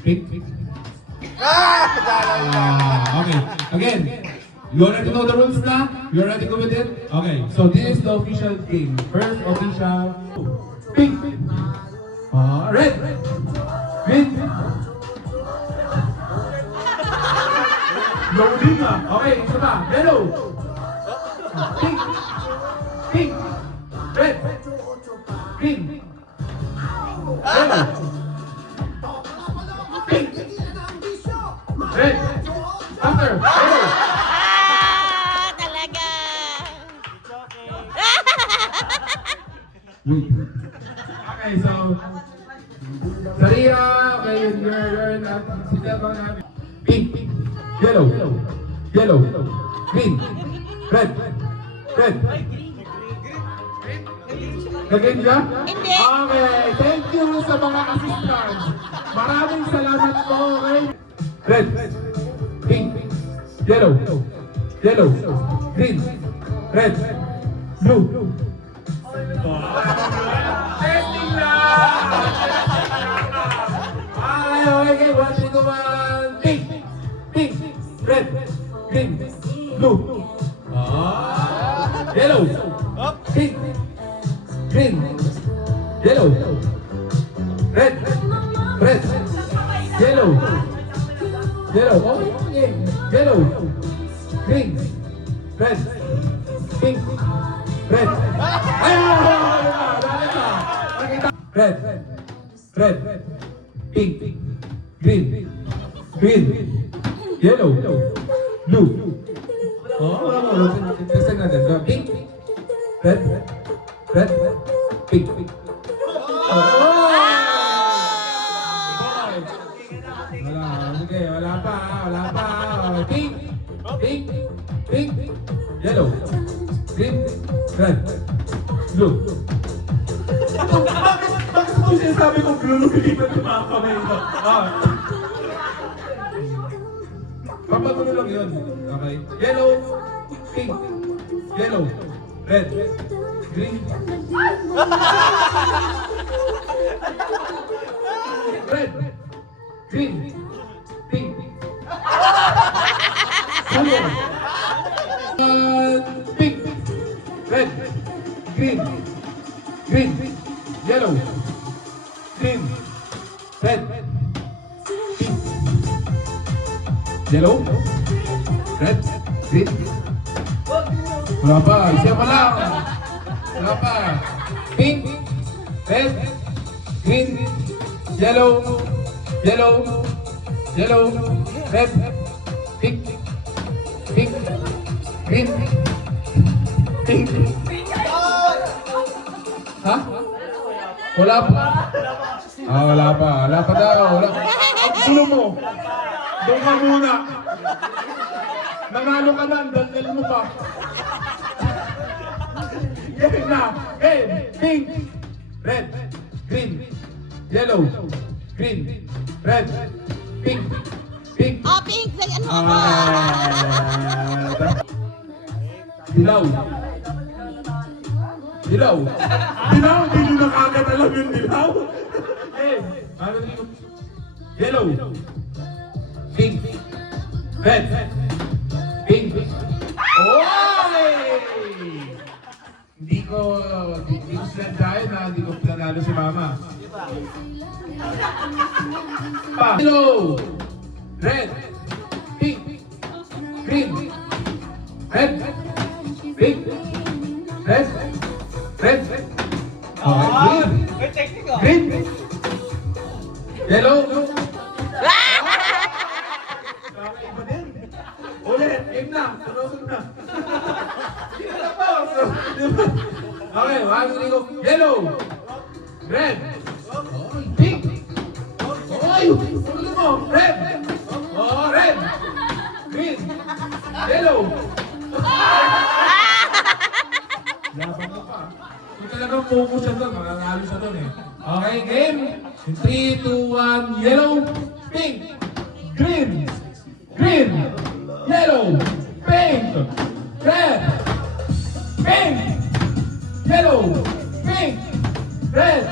Pink. Okay. Again. You already know the rules na? You already go with it? Okay. So this is the official game. First official. Pink. Red. Green. Loading na. Okay. Isa pa. Yellow. Pink. Pink. Red. Green. Yellow. Pink. Red. After. Yellow. Talaga. Okay, so Saria, okay, you're not sila ba na pink, yellow, green, red. Nagin siya? Hindi. Okay, thank you sa mga assistants. Maraming salamat po, okay? Red, pink, yellow, green, red, blue. Testing lang! Okay, 1, 3, 2, 1. Pink, red, green, blue. Yellow, pink, green, yellow, red, yellow, okay, yellow, green, red, pink, red. Red, pink, green, yellow, blue. Testing natin. Pink, red, pink. Wala pa. Pink, yellow, green, red, blue. Bakit mo sinasabi kong blue, hindi ba ito mga kamay mo? Papagulo lang yun. Okay. Yellow, pink, yellow, red, green. Red, green, pink. Pink, red, green, yellow, green, red, pink, yellow, red, green. Wala pa, isa pa lang. Wala pa. Pink, red, green, yellow, red, pink, green, pink. Ha? Wala pa. Wala pa daw. Ang gulo mo. Doon ka muna. Nanalo ka na, ang daldal mo pa. Yan na. Pink, red, green, yellow, green, red, pink. Oh, pink. Ano ako? Dilaw, hindi nyo nakagad alam yung dilaw. Yellow, pink, red, pink. Hindi ko sinadyain na hindi ko pinanalo si mama. Yellow, red, pink, green, red, pink, red, green, yellow. Ulit, game na, sunod na. Okay, go. Yellow, red, pink, sunod mo, red, green, yellow. Laban ka pa. Kung talagang focus siya doon, makakalo siya doon eh. Okay, game. 3, 2, 1, yellow, pink, green, yellow, pink, red, pink, yellow, pink, red,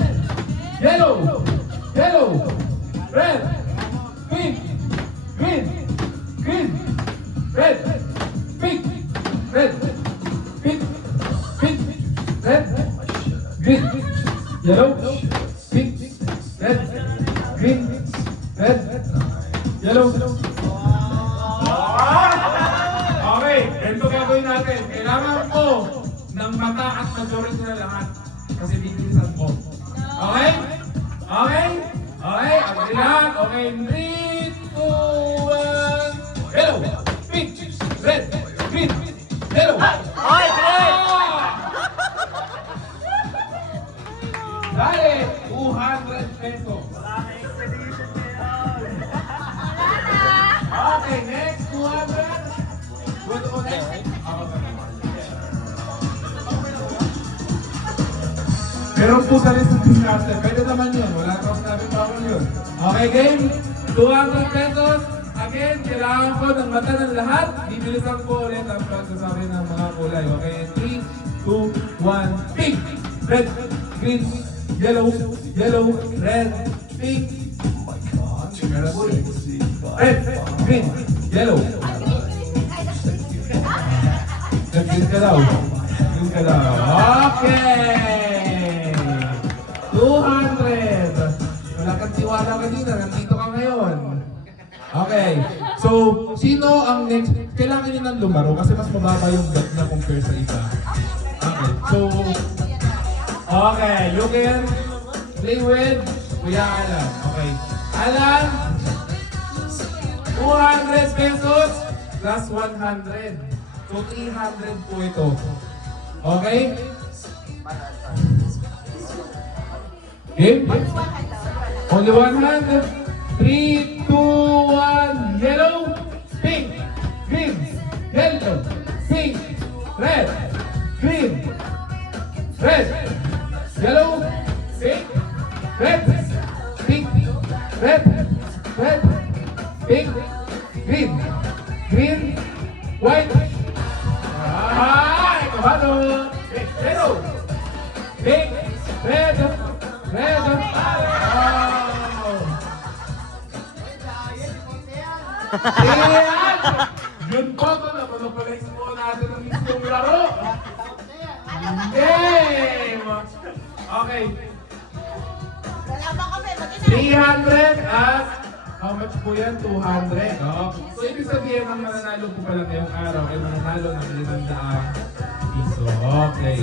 yellow, red, red, yellow. Okay, ganito gagawin natin. Kailangan ko ng mata at majority na lahat. Kasi bibilisan ko. Okay? Okay? Okay, agree lahat. Okay, 3, 2, 1, yellow, pink, red, green, yellow. Oy, great! Dale, 200 pesos. Okay, next 200. What about next? Meron po sa list ng discount. Pwede naman yun. Wala ka sabi bawal yun. Okay, game. 200 pesos. Again, kailangan ko ng mata ng lahat. Bibilisan ko ulit ang pagsasabi ng mga kulay. Okay, 3, 2, 1, pink, red, green, yellow, yellow, red, pink. Red, green, yellow. Green ka daw. Green ka daw. Okay. 200. Wala kang tiwala kanina. Nandito ka ngayon. Okay. So, sino ang next? Kailangan nyo ng lumaro kasi mas mababa yung bet na compare sa iba. Okay. So, okay. You can play with Kuya Alan. Okay. Alan, 200 pesos plus 100. So, 300 po ito. Okay? Game? Only one hand. 3, 2, 1. Yellow, pink, green, yellow, pink, red, green, red, yellow, pink, red, pink, red, red, pink, green, green, white. Ah, kabalo. Yellow, pink, red, red. Wow. Ayan! Yun po ito na monopolize mo natin ang mismong laro. Game! Okay. Wala pa kami, mag-isa. 300 at how much po yan? 200. No? So, ibig sabihin ang mananalo po pala ngayong araw ay mananalo ng 500 piso. Okay.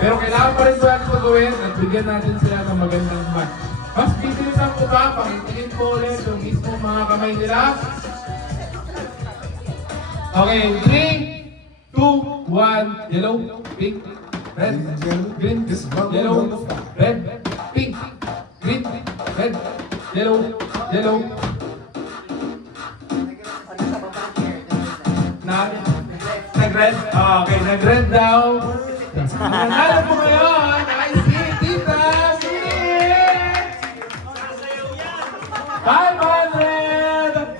Pero kailangan pa rin po natin ito gawin at bigyan natin sila ng magandang match. Mas bibilisan ko ba? Pakitingin po ulit yung mismo mga kamay nila. Okay, 3, 2, 1, yellow, pink, red, green, yellow, red, pink, green, red, yellow, yellow. Nag-red? Okay, nag-red daw. Ang nanalo po ngayon ay si Tita Mix! 500!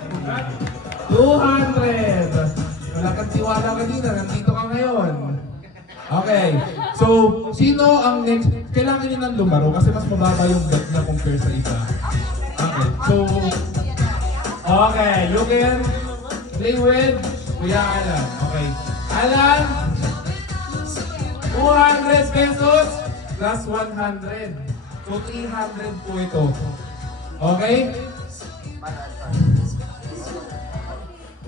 200! Wala kang tiwala kanina, nandito ka ngayon. Okay, so sino ang next? Kailangan nyo ng lumaro kasi mas mababa yung bet na compare sa iba. Okay, so okay, you can play with Kuya Alan. Okay, Alan, 200 pesos plus 100. So 300 po ito. Okay?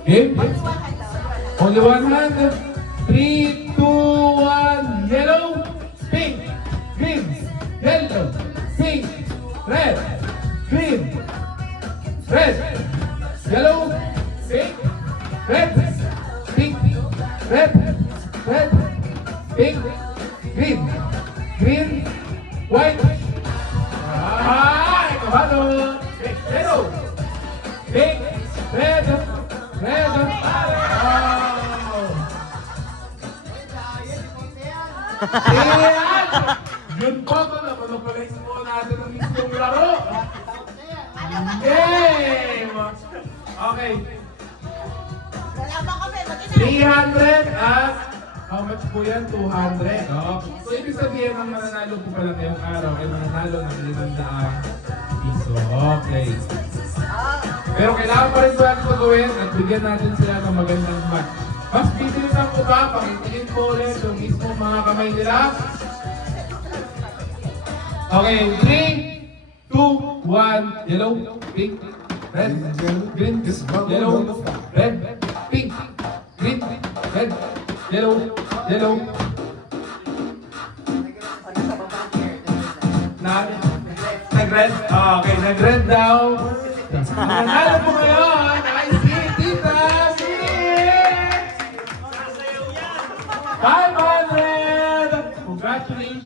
Game? Only one hand. 3, 2, 1. Yellow, pink, green, yellow, pink, red, green, red, yellow, pink, red, pink, red, red, pink, green, green, white. Ah, kabalo. Yellow, pink, red, red. Wow. Ayan! Yun po ito na monopolize mo natin ang mismong laro. Game! Okay. Wala pa kami, mag-isa. 300 at how much po yan? 200. No? So, ibig sabihin ang mananalo po pala ngayong araw ay mananalo ng 500 piso. Okay. Pero kailangan pa rin po natin ito gawin at bigyan natin sila ng magandang match. Mas bibilisan ko ba? Pakitingin po ulit yung mismo mga kamay nila. Okay, 3, 2, 1, yellow, pink, red, green, yellow, red, pink, green, red, yellow, yellow. Nag-red? Okay, nag-red daw. Nanalo po ngayon